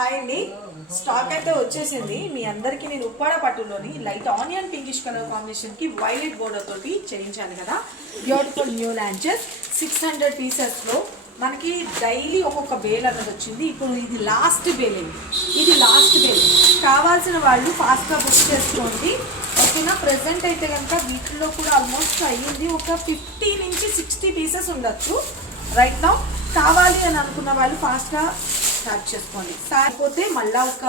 Hi అండి, stock అయితే వచ్చేసింది. మీ అందరికి నేను ఉప్పాడ పట్టులోని light onion pinkish colour combination కి వైలెట్ బోర్డర్ తోటి చేయించాను కదా. బ్యూటిఫుల్ న్యూ లాంచెస్ 600 pieces లో మనకి డైలీ ఒక్కొక్క బేల్ అన్నది వచ్చింది. ఇప్పుడు ఇది లాస్ట్ బేల్ అండి, ఇది లాస్ట్ బేల్. కావాల్సిన వాళ్ళు ఫాస్ట్గా బుక్ చేసుకోండి. ఓకేనా. ప్రెసెంట్ అయితే కనుక వీటిలో కూడా ఆల్మోస్ట్ అయ్యింది ఒక 50 నుంచి 60 pieces ఉండొచ్చు రైట్ నౌ. కావాలి అని అనుకున్న వాళ్ళు ఫాస్ట్గా స్టార్ట్ చేసుకోండి. సారిపోతే మళ్ళీ ఒక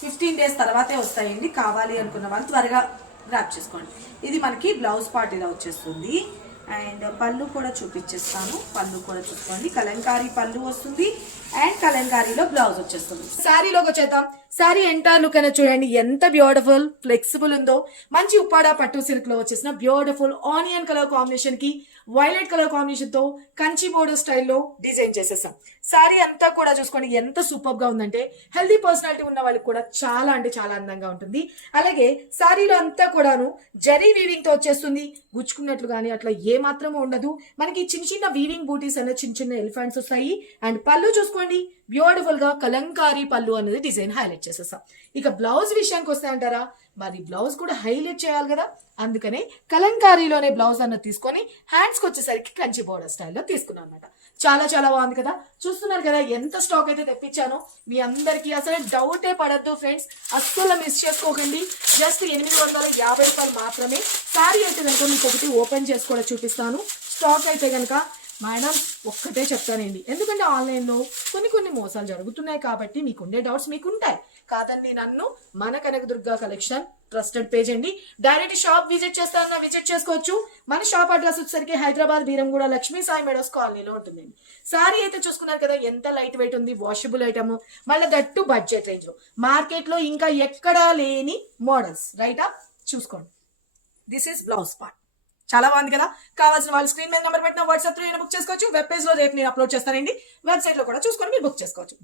15 days తర్వాతే వస్తాయండి. కావాలి అనుకున్న వాళ్ళు త్వరగా గ్రాప్ చేసుకోండి. ఇది మనకి బ్లౌజ్ పార్ట్ ఇలా వచ్చేస్తుంది. అండ్ పళ్ళు కూడా చూపించేస్తాను. పళ్ళు కూడా చూసుకోండి, కలంకారీ పళ్ళు వస్తుంది అండ్ కలంకారీలో బ్లౌజ్ వచ్చేస్తుంది. శారీలోకి వచ్చేద్దాం. శారీ ఎంటైర్ లుక్ అనేది చూడండి ఎంత బ్యూటిఫుల్ ఫ్లెక్సిబుల్ ఉందో. మంచి ఉప్పాడ పట్టు సిల్క్ లో వచ్చేసిన బ్యూటిఫుల్ ఆనియన్ కలర్ కాంబినేషన్ కి వైలెట్ కలర్ కాంబినేషన్ తో కంచి బోర్డర్ స్టైల్లో డిజైన్ చేసేసాం. శారీ అంతా కూడా చూసుకోండి ఎంత సూపర్ గా ఉందంటే హెల్దీ పర్సనాలిటీ ఉన్న వాళ్ళకి కూడా చాలా అంటే చాలా అందంగా ఉంటుంది. అలాగే శారీలో అంతా కూడాను జరీ వీవింగ్ తో వచ్చేస్తుంది. గుచ్చుకున్నట్లు కానీ అట్లా ఏ మాత్రము ఉండదు. మనకి చిన్న చిన్న వీవింగ్ బూటీస్ అనేది చిన్న చిన్న ఎలిఫెంట్స్ వస్తాయి. అండ్ పళ్ళు చూసుకోండి బ్యూటిఫుల్ గా కలంకారీ పళ్ళు అనేది డిజైన్ హైలైట్ చేసేసాం. ఇక బ్లౌజ్ విషయానికి వస్తే అంటారా, మరి బ్లౌజ్ కూడా హైలైట్ చేయాలి కదా, అందుకనే కలంకారీలోనే బ్లౌజ్ అన్నది తీసుకొని హ్యాండ్స్కి వచ్చేసరికి కంచి బోర్డర్ స్టైల్లో తీసుకున్నాను అనమాట. చాలా చాలా బాగుంది కదా. చూస్తున్నారు కదా ఎంత స్టాక్ అయితే తెప్పించానో. మీ అందరికీ అసలు డౌటే పడద్దు ఫ్రెండ్స్, అస్సలు మిస్ చేసుకోకండి. జస్ట్ 850 రూపాయలు మాత్రమే. శారీ అయితే కనుక మీకు ఒకటి ఓపెన్ చేసి కూడా చూపిస్తాను. స్టాక్ అయితే కనుక మేడం ఒక్కటే చెప్తానండి, ఎందుకంటే ఆన్లైన్లో కొన్ని మోసాలు జరుగుతున్నాయి కాబట్టి మీకుండే డౌట్స్ మీకు ఉంటాయి. కాదండి నన్ను మన కనకదుర్గ కలెక్షన్ ట్రస్టెడ్ పేజ్ అండి. డైరెక్ట్ షాప్ విజిట్ చేస్తారన్నా విజిట్ చేసుకోవచ్చు. మన షాప్ అడ్రస్ వచ్చేసరికి హైదరాబాద్ బీరంగూడ లక్ష్మీ సాయి మేడోస్ కాలనీలో ఉంటుందండి. సారీ అయితే చూసుకున్నారు కదా ఎంత లైట్ వెయిట్ ఉంది, వాషబుల్ ఐటమ్, మళ్ళీ దట్టు బడ్జెట్ రేంజ్ లో. మార్కెట్ లో ఇంకా ఎక్కడా లేని మోడల్స్ రైటా. చూసుకోండి, దిస్ ఈస్ బ్లౌజ్ పార్ట్. చాలా బాగుంది కదా. కావాల్సిన వాళ్ళు స్క్రీన్ మీద నెంబర్ పెట్టిన వాట్సాప్ త్రూ బుక్ చేసుకోవచ్చు. వెబ్ పేజ్ లో రేపు నేను అప్లోడ్ చేస్తానండి. వెబ్సైట్ లో కూడా చూసుకొని మీరు బుక్ చేసుకోవచ్చు.